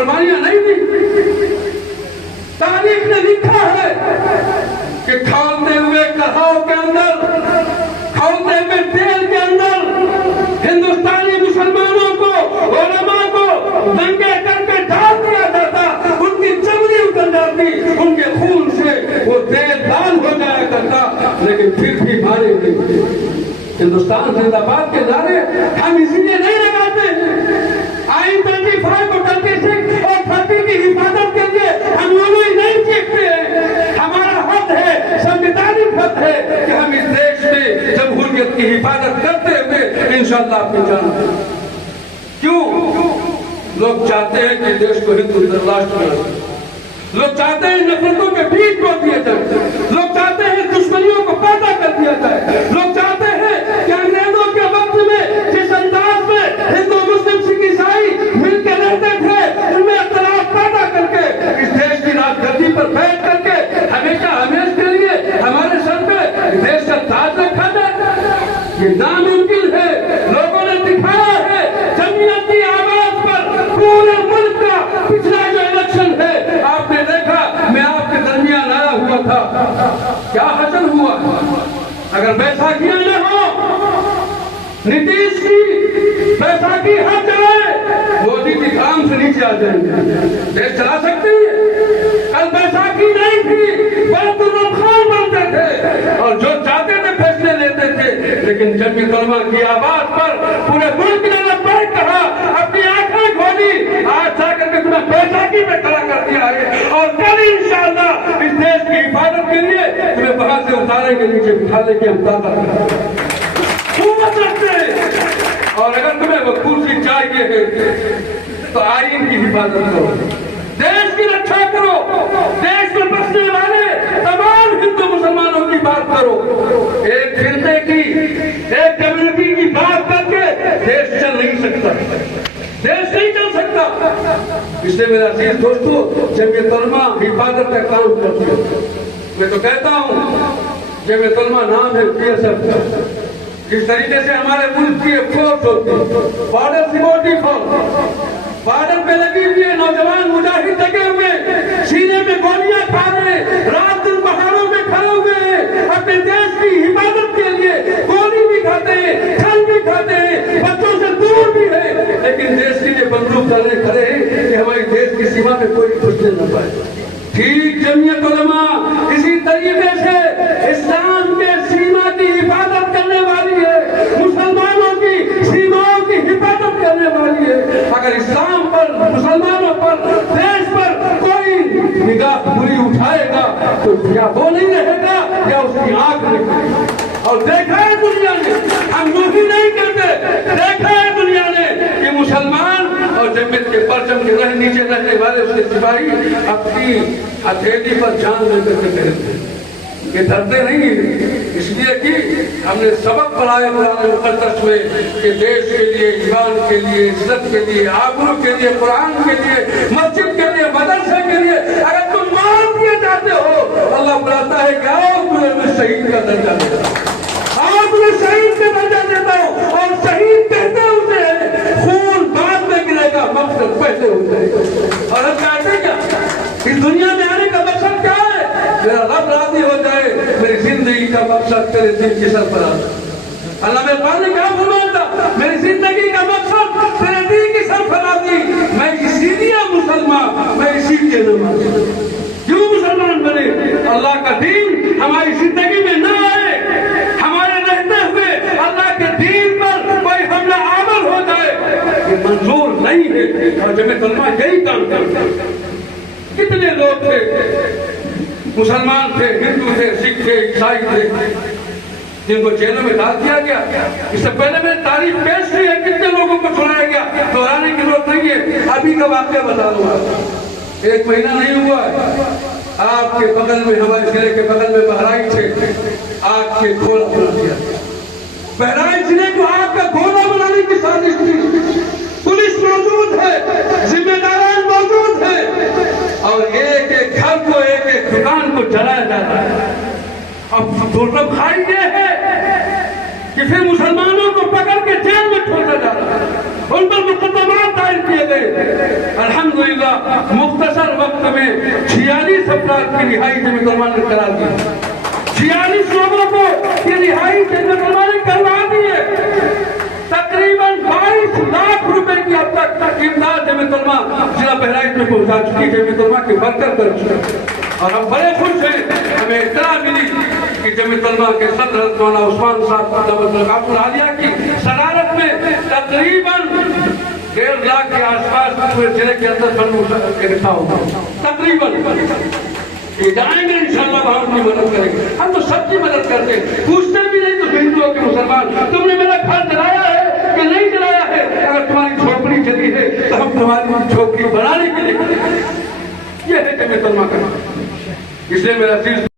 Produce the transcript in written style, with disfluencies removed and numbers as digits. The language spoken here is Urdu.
قربانیاں نہیں دی. تاریخ نے لکھا ہے کہ کھولتے ہوئے کڑھاؤ کے اندر، کھولتے ہوئے تیل کے اندر ہندوستانی مسلمانوں کو، علماء کو ننگے کر کے ڈال دیا جاتا، ان کی چمڑی اتر جاتی، ان کے خون سے وہ تیل لال ہو جایا کرتا، لیکن پھر بھی مارے نہیں. ہندوستان زندہ باد کے نعرے ہم اسی لیے نہیں لگاتے ہیں. آئین 35 اور 36 اور 30 کی حفاظت کے لیے ہم لوگ ہی نہیں چیختے ہیں. ہمارا حق ہے، سنویدھانک حق ہے کہ ہم اس دیش میں جمہوریت کی حفاظت کرتے ہوئے انشاءاللہ اپنی جان دیں. کیوں؟ لوگ چاہتے ہیں کہ دیش کو ہندو راشٹر بنا دیں. لوگ چاہتے ہیں نفرتوں کے بیچ کو دیا جائے. لوگ چاہتے ہیں دشمنیوں کو پیدا کر دیا جائے. لوگ چاہتے ہیں کہ انگریزوں کے وقت میں جس انداز میں ہندو مسلم سکھ عیسائی مل کے رہتے تھے، ان میں اختلاف پیدا کر کے اس دیش کی راج گدی پر بیٹھ کر کے ہمیشہ ہمیش کے لیے ہمارے سر پہ دیش کا تاج رکھا جائے، یہ ناممکن ہے. لوگوں نے دکھایا ہے جمعیت کی آواز پر پورے ملک کا. پچھلا جو الیکشن ہے آپ نے دیکھا، میں آپ کے درمیان آیا ہوا تھا، کیا حشر ہوا. اگر بیساکھیاں نہ ہو، نتیش کی بیساکھی ہر جگہ مودی کی کام سے نیچے آ جائیں گے. دیش چلا سکتے ہیں. کل بیساکھی نہیں تھی، بیت الخان بنتے تھے اور جو چاہتے تھے فیصلے لیتے تھے. لیکن جمعیت علماء کی آواز پر پورے ملک نے لبیک کہا، اپنی آنکھیں کھولی. آج جا کر کے تمہیں بیساکھی میں کھڑا کر دیا ہے اور کل انشاءاللہ اس دیش کی حفاظت کے لیے تمہیں وہاں سے اتاریں گے، نیچے اٹھانے کی ہم طاقت قوت رکھتے ہیں. اور اگر تمہیں وہ کرسی چاہیے ہے تو آئین کی حفاظت کرو، دیش کی رکھا کرو، دیش میں بسنے والے تمام ہندو مسلمانوں کی بات کرو. ایک فرقے کی، ایک کمیونٹی کی بات کر کے دیش چل نہیں سکتا، دیش نہیں چل سکتا. اس لیے میرا عزیز دوستو، جمعیت علماء حفاظت کا کام کرتی ہے. میں تو کہتا ہوں جمعیت علماء نام ہے PSF کا. جس طریقے سے ہمارے ملک کی ایک فورس ہوتی ہے، بارڈر سیکورٹی فورس، بارڈر پہ لگی ہوئی ہے، نوجوان مجاہد لگے ہوئے، سینے میں گولیاں کھا رہے، رات دن پہاڑوں میں کھڑے ہوئے ہیں اپنے دیش کی حفاظت کے لیے. گولی بھی کھاتے ہیں، کھل بھی کھاتے ہیں، بچوں سے دور بھی ہے، لیکن دیش کے لیے بندوق چلنے کھڑے ہیں کہ ہماری دیش کی سیما میں کوئی گھسنے نہ پائے. ٹھیک جمعیت علماء اسی طریقے سے اسلام کے سیما کی حفاظت کرنے والی ہے، مسلمانوں کی سیماؤں کی حفاظت کرنے والی ہے. اگر اسلام پر، مسلمانوں پر، دیش پر کوئی نگاہ بری اٹھائے گا تو یا وہ نہیں رہے گا یا اس کی آنکھ نکلے گی. اور دیکھا ہے دنیا نے، ہم یوں ہی نہیں کرتے، دیکھا ہے دنیا نے کہ مسلمان اور جمعیت کے پرچم کے نیچے رہنے والے اس کے سپاہی اپنی ہتھیلی پر جان لے کر کے کہتے ہیں. یہ ڈرتے نہیں ہیں، اس لیے کہ ہم نے سبق پڑھایا قرآن مقدس میں کہ دیش کے لیے، ایمان کے لیے، عزت کے لیے، آبرو کے لیے، قرآن کے لیے، مسجد کے لیے، مدرسے کے لیے اگر تم مار دیے جاتے ہو، اللہ بلاتا ہے کہ آؤ تمہیں میں شہید کا درجہ دیتا ہوں، آؤ تمہیں شہید کا درجہ دیتا ہوں. اور شہید کہتے ہوتے ہیں، خون بعد میں گرے گا، مقصد پہلے ہوتے ہیں. اور ہم چاہتے ہیں کیا اس دنیا میں آنے کا مقصد کیا ہے؟ میرا رب راضی ہو جائے، میری زندگی کا مقصد تیرے دل کی سرفراز. اللہ میرے پاس نے کہا فرمایا تھا، میری زندگی کا مقصد تیرے دل کی سرفرازی. میں اسی لیے مسلمان، میں اسی لیے نماز. کیوں مسلمان بنے؟ اللہ کا دین ہماری زندگی میں نہ آئے، ہمارے رہتے ہوئے اللہ کے دین پر کوئی حملہ آور ہو جائے، یہ منظور نہیں ہے. اور جمعیت علماء یہی کام کرتے ہیں. کتنے لوگ تھے، مسلمان تھے، ہندو تھے، سکھ تھے، عیسائی تھے، جن کو جیلوں میں ڈال دیا گیا. اس سے پہلے میں نے تاریخ پیش کی ہے کتنے لوگوں کو چھوڑایا گیا، دہرانے کی ضرورت نہیں ہے. ابھی کا واقعہ بتا دوں گا، 1 مہینہ نہیں ہوا ہے، آپ کے بغل میں، ہمارے ضلع کے بغل میں بہرائچ سے آگ کے گھوڑا بنا دیا. بہرائچ ضلع کو آگ کا گھوڑا بنانے کی سازش تھی. پولیس موجود ہے، ذمہ داران موجود ہیں، اور ایک ایک گھر کو، ایک ایک دکان کو جلایا جاتا ہے. اب دردب خائی یہ ہے کہ پھر مسلمانوں کو پکڑ کے جیل میں چھوڑا جا رہا ہے. ان پر مقدمات دائر کیے گئے. الحمدللہ مختصر وقت میں 46 افراد کی رہائی جمیعت علماء نے کرا دی. 46 لوگوں کو یہ رہائی جمیعت علماء نے کروا دی ہے. تقریباً 22 لاکھ روپے کی اب تک امداد جمیعت علماء ضلع بہرائچ میں پہنچا چکی جمیعت علماء کے ورکر کر چکے. اور ہم بڑے خوش ہیں, ہمیں اطلاع ملی کہ جمیعت علماء کے صدر حضرت مولانا عثمان صاحب قدس العالیہ کی صدارت میں تقریباً 1.5 لاکھ کے آس پاس پورے ضلع کے اندر فنڈ اکٹھا ہوگا. تقریباً یہ جائیں گے انشاءاللہ وہاں اپنی مدد کریں گے. ہم تو سب کی مدد کرتے ہیں, پوچھتے بھی نہیں تو ہندوؤں کے مسلمان تم نے میرا گھر جلایا ہے کہ نہیں جلایا ہے. اگر تمہاری جھوپڑی جلی ہے تو ہم تمہاری جھوپڑی بنانے کے لیے یہ ہے جمیعت علماء کا. اس لیے میرا عزیز